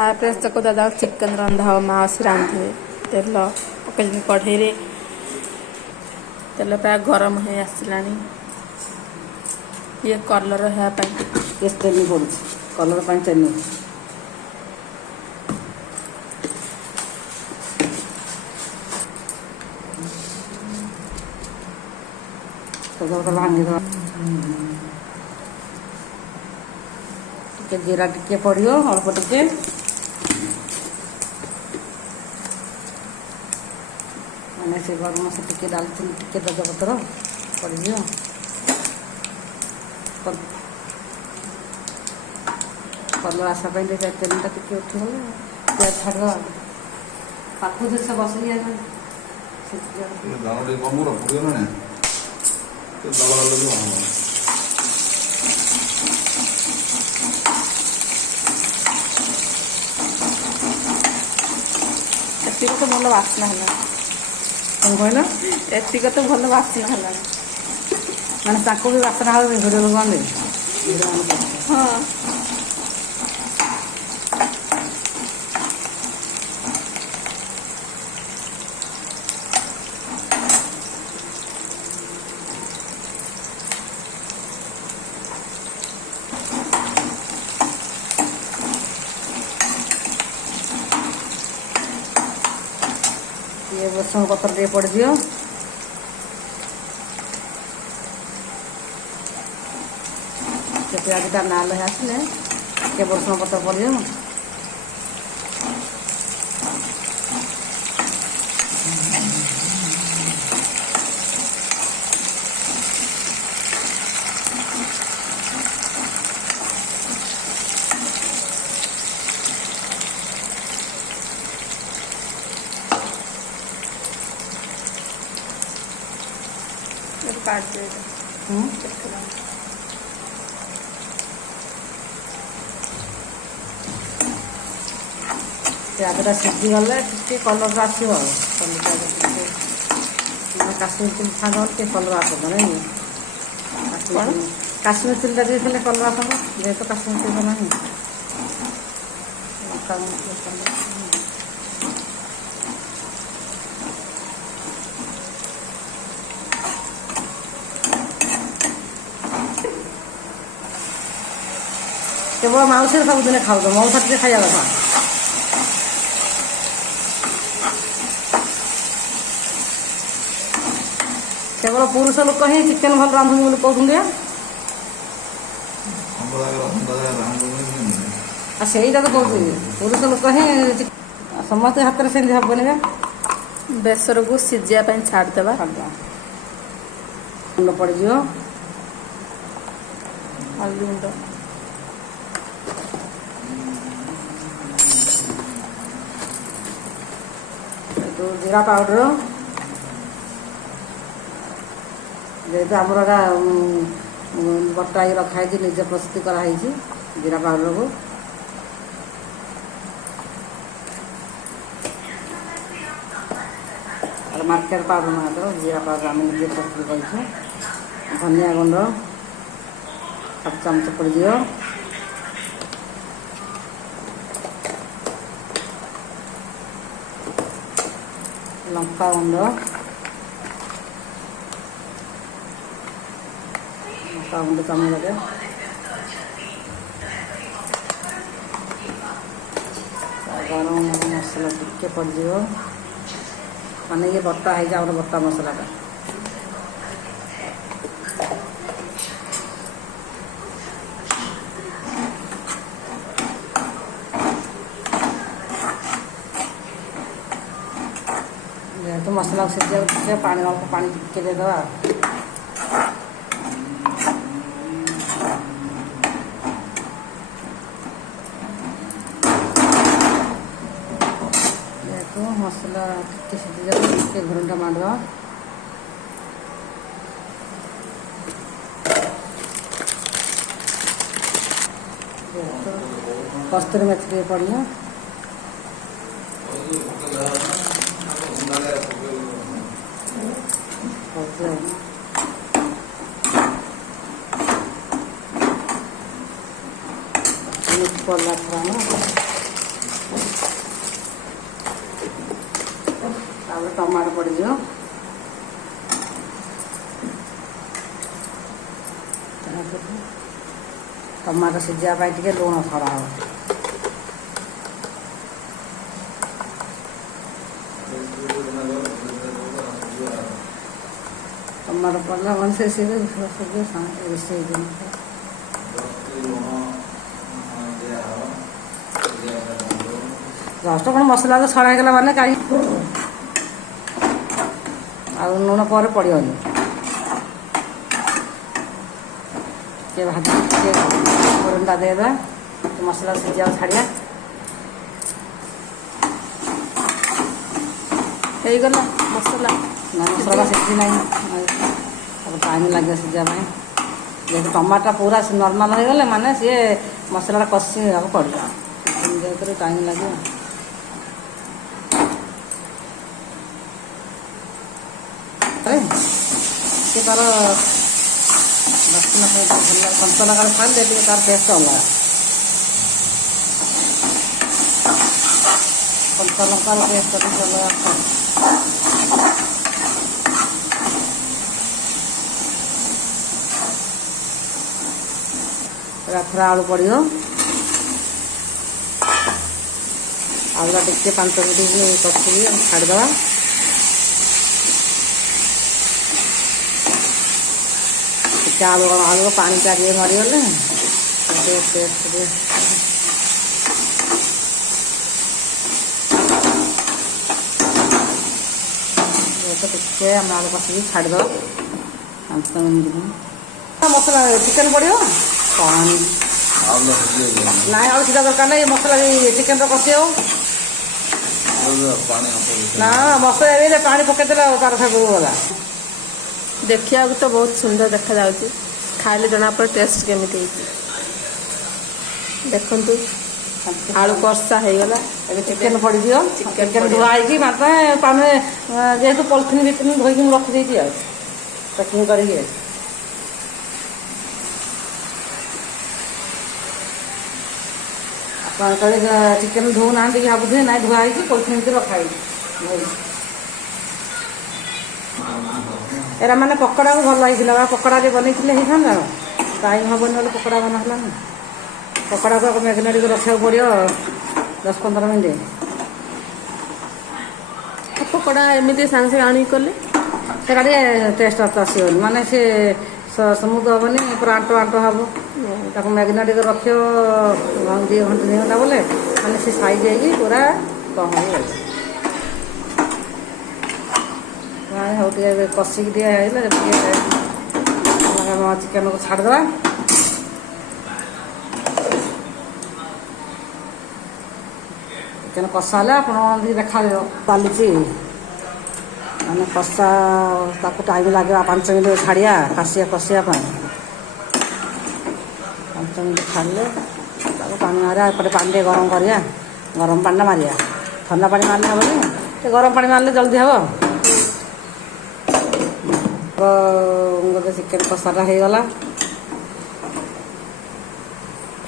Hi friends तक दादा chicken Randha हो मासी रांधे तेल पकड़ कढ़ई तेल प्राय गरम हो आसलानी ये कलर है चेनी पड़ू कलर पर चेनी भांगी टे जीरा टे पड़ो अल्प टे मैंने से गरम मसला टे डालचीनी टे तेजपत्र पड़ो कलर आसापी चेनीटा टे उठे प्याज छाड़ पाखु देश बस एतिक तो भल बास्ना है कौन कहल एतिक तो भल बास्ना है मैंने भी बासना हो भिडियो लोग हाँ ये भृषण पत्र टे पड़ दियो प्याजटा नाल आसले टे भृषण पत्र पड़ दियो काट दे प्याजटा सीझीगले टे कलर आसो काश्मीर चिली छाड़ टे कलर आस नहीं काश्मीर चिलीटा देखे कलर आस जेहेतु काश्मीर चिली ना केवल मौसी सबुदिन खाऊ मौसा टे खाया कथा केवल पुरुष लोक ही चिकेन भल रांधुनी बोली कहते सहीटा तो कहते पुरुष लोक ही समस्त हाथ में सेमती हेनी बेसर को सीझापी छाड़देवा गुंड पड़ हल्दी गुंड जीरा पाउडर जेहेतु आमर बटा रखाई निजे प्रस्तुत कराई जीरा पाउडर को और मार्केट पाउडर मात्र जीरा पाउडर आम निजे प्रस्तुत कर धनिया गुंड 7 चमच पड़ दियो लंका गुंड चमच गरम मसला टे पड़ माने ये बटा है बटा मसलाटा जेहेतु मसला सीझे पानी अल्प पानी टिके देदेवा जेहेतु मसला टिके सीझी जाए घुरंटा मारदेवा कस्तूरी मेथी पड़िया पड़ला थोड़ा ତାପରେ ଟମାଟୋ ପଡ଼ିଯିବ। ଟମାଟୋ ସିଝିବା ପାଇଁ ଟିକେ ଲୁଣ ଛଡ଼ା ହେବ। ଟମାଟୋ ପଡ଼ିଲା ମାନେ ସେ ରୋଷେଇ ଦିନ 10 କ'ଣ ମସଲା ତ ଛଡ଼ା ହେଇଗଲା ମାନେ କାହିଁ ଆଉ ଲୁଣ ପରେ ପଡ଼ିବନି। ଟିକେ ଭାଜି ଟିକେ ଫୋରନଟା ଦେଇଦେବା, ମସଲା ସିଝିବାକୁ ଛାଡ଼ିବା। ହେଇଗଲା ମସଲା। ନା ମସଲା ସିଝି ନାହିଁ, ତାକୁ ଟାଇମ୍ ଲାଗିବ ସିଝିବା ପାଇଁ। ଯେହେତୁ ଟମାଟୋ ପୁରା ନର୍ମାଲ୍ ହେଇଗଲେ ମାନେ ସିଏ ମସଲାଟା କଷିବାକୁ ପଡ଼ିବ, ସେଥିରେ ଟାଇମ୍ ଲାଗିବ। ଟିକେ ତାର ବାସ୍ନା ଭଲ କଞ୍ଚା ଲଙ୍କାରେ ଛାଡ଼ିଲେ ଟିକେ ତାର ଟେଷ୍ଟ ଅଲଗା। କଞ୍ଚା ଲଙ୍କାର ଟେଷ୍ଟ ଟିକେ ଅଲଗା। ରାତିରେ ଆଳୁ ପଡ଼ିବ। ଆଳୁଟା ଟିକେ 5 ମିନିଟ୍ କଷିକି ଛାଡ଼ିଦେବା। ଟିକେ ଆଳୁର ପାଣିଟା ଟିକେ ମରିଗଲେ ଟିକେ ଟେଷ୍ଟ ଟିକେ ଟିକେ ଆମେ ଆଳୁ କଷିକି ଛାଡ଼ିଦେବା 5 ମିନିଟ୍। ମସଲା ଚିକେନ୍ ପଡ଼ିବ ପାଣି ନାଇଁ, ଆଉ ସିଧା ଦରକାର ନାହିଁ। ମସଲା ଚିକେନ୍ର କଷି ହେବ ନା ମସଲା ଏବେ ପାଣି ପକେଇଦେଲେ ଆଉ ତାର ସବୁ ଗଲା। ଦେଖିବାକୁ ତ ବହୁତ ସୁନ୍ଦର ଦେଖାଯାଉଛି, ଖାଇଲେ ଜଣାପଡ଼େ ଟେଷ୍ଟ କେମିତି ହେଇଛି। ଦେଖନ୍ତୁ ଆଳୁ କଷା ହେଇଗଲା। ଏବେ ଚିକେନ୍ ପଡ଼ିଯିବ। ଚିକେନ୍ ଧୁଆ ହେଇକି ମାତ୍ରା ପାଣି ଯେହେତୁ ପଲିଥିନ୍ ଭିତରେ ଧୋଇକି ମୁଁ ରଖିଦେଇଛି ଆଉ ପ୍ୟାକିଂ କରିକି। ଆପଣ କହିଲେ ଚିକେନ୍ ଧୋଉନାହାନ୍ତି କି ଭାବୁଥିବେ, ନାଇଁ ଧୁଆ ହେଇକି ପଲିଥିନ୍ ଭିତରେ ରଖା ହେଇଛି। ଏରା ମାନେ ପକୋଡ଼ାକୁ ଭଲ ହେଇଥିଲା, ପକୋଡ଼ା ଯେ ବନେଇଥିଲେ ହେଇଥାନ୍ତା, ଟାଇମ୍ ହେବନି ବୋଲି ପକୋଡ଼ା ବନା ହେଲାନି। ପକୋଡ଼ାକୁ ଆଗ ମ୍ୟାଗନେଟ୍ ରଖିବାକୁ ପଡ଼ିବ 10-15 ମିନିଟ୍। ପକୋଡ଼ା ଏମିତି ସାଙ୍ଗେ ସାଙ୍ଗେ ଆଣିକି କଲେ ସେଟା ଟିକେ ଟେଷ୍ଟ ଆସିବନି, ମାନେ ସେ ସ୍ମୁଥ୍ ହେବନି, ପୁରା ଆଣ୍ଟ ହେବ। ତାକୁ ମ୍ୟାଗନେଟ୍ ରଖିବ 2 ଘଣ୍ଟା 3 ଘଣ୍ଟା ବୋଲେ ମାନେ ସେ ସାଇଜ୍ ହେଇକି ପୁରା କମ୍ ହେଇଗଲା। ହଉ ଟିକେ କଷିକି ଟିକେ ହେଇଗଲା, ଟିକେ ଚିକେନ୍କୁ ଛାଡ଼ିଦେବା। ଚିକେନ୍ କଷା ହେଲେ ଆପଣ ଦେଖାଯିବ ଚାଲିଛି ମାନେ କଷା। ତାକୁ ଟାଇମ୍ ଲାଗିବ 5 ମିନିଟ୍ ଛାଡ଼ିବା କଷିବା ପାଇଁ। 5 ମିନିଟ୍ ଛାଡ଼ିଲେ ତାକୁ ପାଣି ମାରିବା। ଏପଟେ ପାଣି ଟିକେ ଗରମ କରିବା, ଗରମ ପାଣିଟା ମାରିବା। ଥଣ୍ଡା ପାଣି ମାରିଲେ ହେବନି, ଟିକେ ଗରମ ପାଣି ମାରିଲେ ଜଲ୍ଦି ହେବ। ଗୋଟେ ଚିକେନ୍ କଷାଟା ହେଇଗଲା,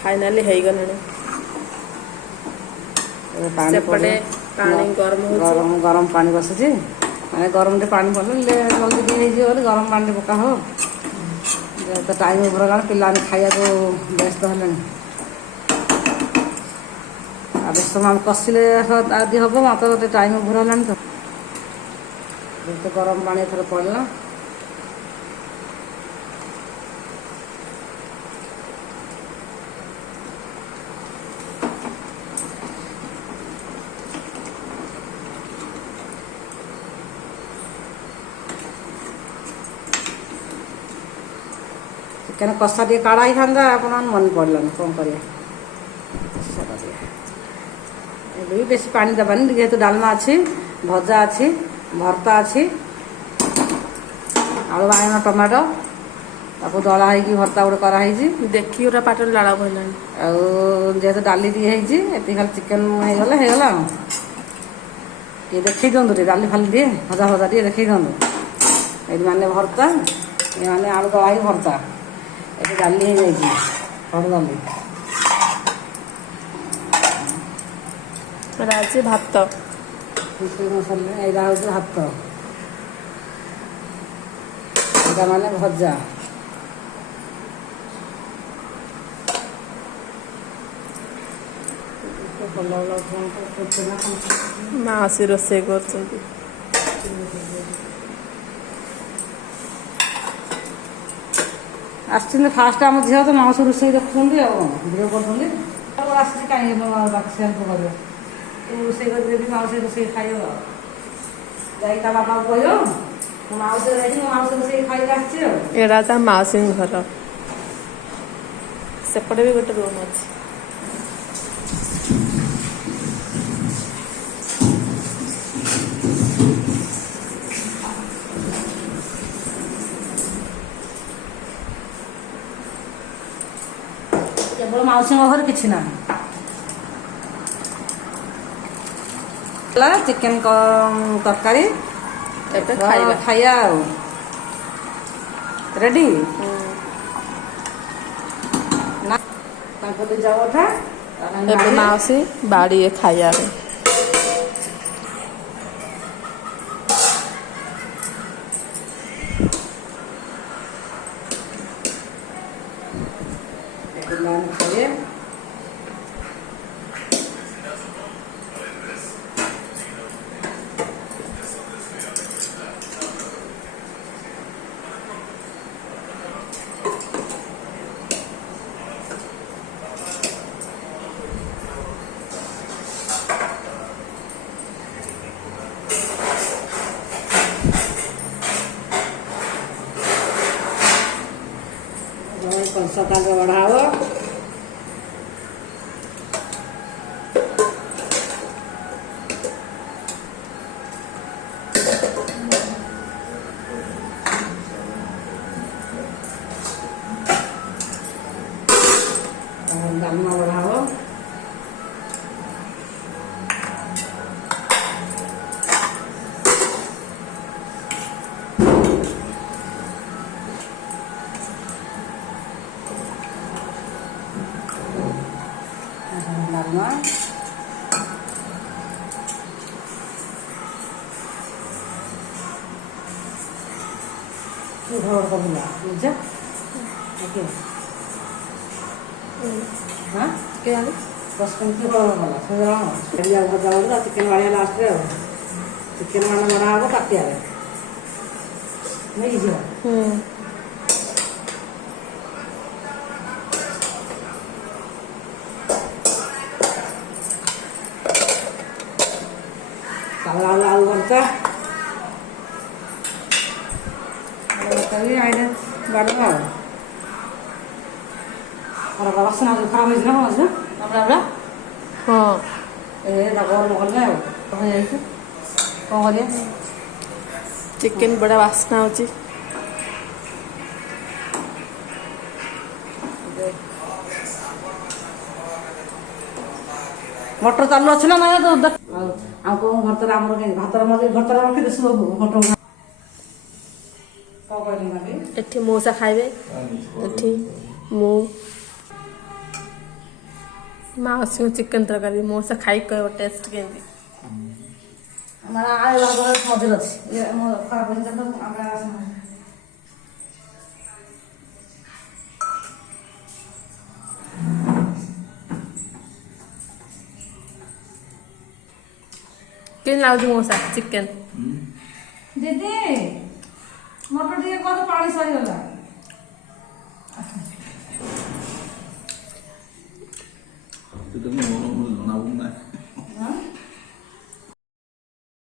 ଫାଇନାଲି ହେଇଗଲାଣି। ପାଣି ସେପଟେ ପାଣି ଗରମ ପାଣି ବସୁଛି, ମାନେ ଗରମଟେ ପାଣି ପଡ଼ିଲେ ଜଲ୍ଦି ଟିକେ ହେଇଯିବ ବୋଲି ଗରମ ପାଣିଟେ ପକା ହେବ। ଯେହେତୁ ଟାଇମ୍ ଓଭର ଗଲାଣି, ପିଲାମାନେ ଖାଇବାକୁ ବ୍ୟସ୍ତ ହେଲେଣି। ଆଉ ବେଶ ସମୟ କଷିଲେ ଆଦି ହେବ, ମାତ୍ର ଗୋଟେ ଟାଇମ୍ ଓଭର ହେଲାଣି ତ। ଯେହେତୁ ଗରମ ପାଣି ଏଥର ପଡ଼ିଲା, ଚିକେନ୍ କଷା ଟିକେ କାଢ଼ା ହେଇଥାନ୍ତା, ଆପଣ ମନେ ପଡ଼ିଲାନି, କ'ଣ କରିବା। ଏବେ ବି ବେଶୀ ପାଣି ଦେବାନି, ଯେହେତୁ ଡାଲମା ଅଛି, ଭଜା ଅଛି, ଭର୍ତ୍ତା ଅଛି, ଆଳୁ ବାଇଗଣ ଟମାଟୋ ତାକୁ ଦଳା ହେଇକି ଭର୍ତ୍ତା ଗୋଟେ କରାହେଇଛି। ଦେଖି ଗୋଟେ ପାଟିରେ ଲାଳ ବୋହିଲାଣି। ଆଉ ଯେହେତୁ ଡାଲି ଟିକେ ହେଇଛି, ଏତିକି ଖାଲି ଚିକେନ୍ ହେଇଗଲା ଆଉ। ଟିକେ ଦେଖେଇ ଦିଅନ୍ତୁ, ଟିକେ ଡାଲି ଫାଲି ଟିକେ ଭଜା ଟିକେ ଦେଖେଇ ଦିଅନ୍ତୁ। ଏଇଠି ମାନେ ଭର୍ତ୍ତା, ଏମାନେ ଆଳୁ ଦଳା ହେଇକି ଭର୍ତ୍ତା, ଏଠି ଡାଲି ହେଇଯାଇଛି ଡାଲି। ଆଜି ଭାତ ରୋଷେଇ ମସଲା ଏଇଟା ହେଉଛି ଭାତ, ଏଇଟା ମାନେ ଭଜା। ମାଉସୀ ରୋଷେଇ କରୁଛନ୍ତି। ଆସିଛନ୍ତି ଫାଷ୍ଟ ଆମ ଝିଅ ତ ମାଉସୀ ରୋଷେଇ ଦେଖୁଛନ୍ତି ଆଉ ଭିଡ଼ିଓ କରୁଛନ୍ତି। ଆସିଛି କାହିଁକି ସେଲ୍ଫ କରିବ, ତୁ ରୋଷେଇ କରିଦେବି ମାଉସୀ ରୋଷେଇ ଖାଇବ। ଯାଇକି ତା ବାପାକୁ କହିବ ମୁଁ ମାଉସୀ ଯାଇକି ମୋ ମାଉସୀ ରୋଷେଇ ଖାଇକି ଆସିଛି ଆଉ। ଏଇଟା ତା ମାଉସୀ ଘର, ସେପଟେ ବି ଗୋଟେ ରୁମ୍ ଅଛି। କେବଳ ମାଉସୀଙ୍କ ଘରେ କିଛି ନାହିଁ। ଚିକେନ ତରକାରୀ ଏବେ ଖାଇବା ଆଉ ରେଡି ନା ତାଙ୍କ ଦିଜା କଥା। ଏବେ ମାଉସୀ ବାଡ଼ିଏ ଖାଇବା ପାଇଁ। ଖାଇବେ କଂସା ତାଙ୍କ ବଢ଼ା ହବ। ଡାଲମା ବଢ଼ା ହବ। ଡାଲମା କି ଘର କରିଲା ବୁଝା ଓକେ ହଁ କେ ଆଣି ଦଶ ମିନିଟ୍ ଘର କଲା ସେ ଭଜା ଭଜା ଚିକେନ ବାଢ଼ିଆ ଲାଷ୍ଟରେ ଆଉ ଚିକେନ ମାନେ ବଢ଼ା ହବ ତାଟିଆରେ ନେଇଯିବ। ଆଳୁ ଭର୍ତ୍ତା ଆଇଲେ ବାଡ଼ିବା ଆଉ ବାସନା ଖରାପ ହେଇଛି ନା କ'ଣ ତାପରେ ହଁ ଗରମ କଲେ ଆଉ ହେଇଯାଇଛି କ'ଣ କରିବା। ଚିକେନ ବଢ଼ିଆ ବାସ୍ନା ହେଉଛି। ମଟର ଚାଲୁ ଅଛି ନା ନାଇଁ ଆଉ କୋଉ ଭର୍ତ୍ତାରେ ଆମର ଭାତର ଭର୍ତ୍ତାରେ ରଖିଦେ ସବୁ ମଟର କ'ଣ କହିଲି ଏଠି ମଉସା ଖାଇବେ, ଏଠି ମୁଁ ମାଉସୀଙ୍କୁ ଚିକେନ ତରକାରୀ ମଉସା ଖାଇକି କହିବ ଟେଷ୍ଟ କେମିତି। ମାନେ ଆଳୁ ମଝିରେ ଅଛି ଖରାପ କେମିତି ଲାଗୁଛି ମଉସା ଚିକେନ? ଦିଦି ମଟର ଟିକେ କହ ପାଣି ସରିଗଲା। Itu kan ngomong-ngomong,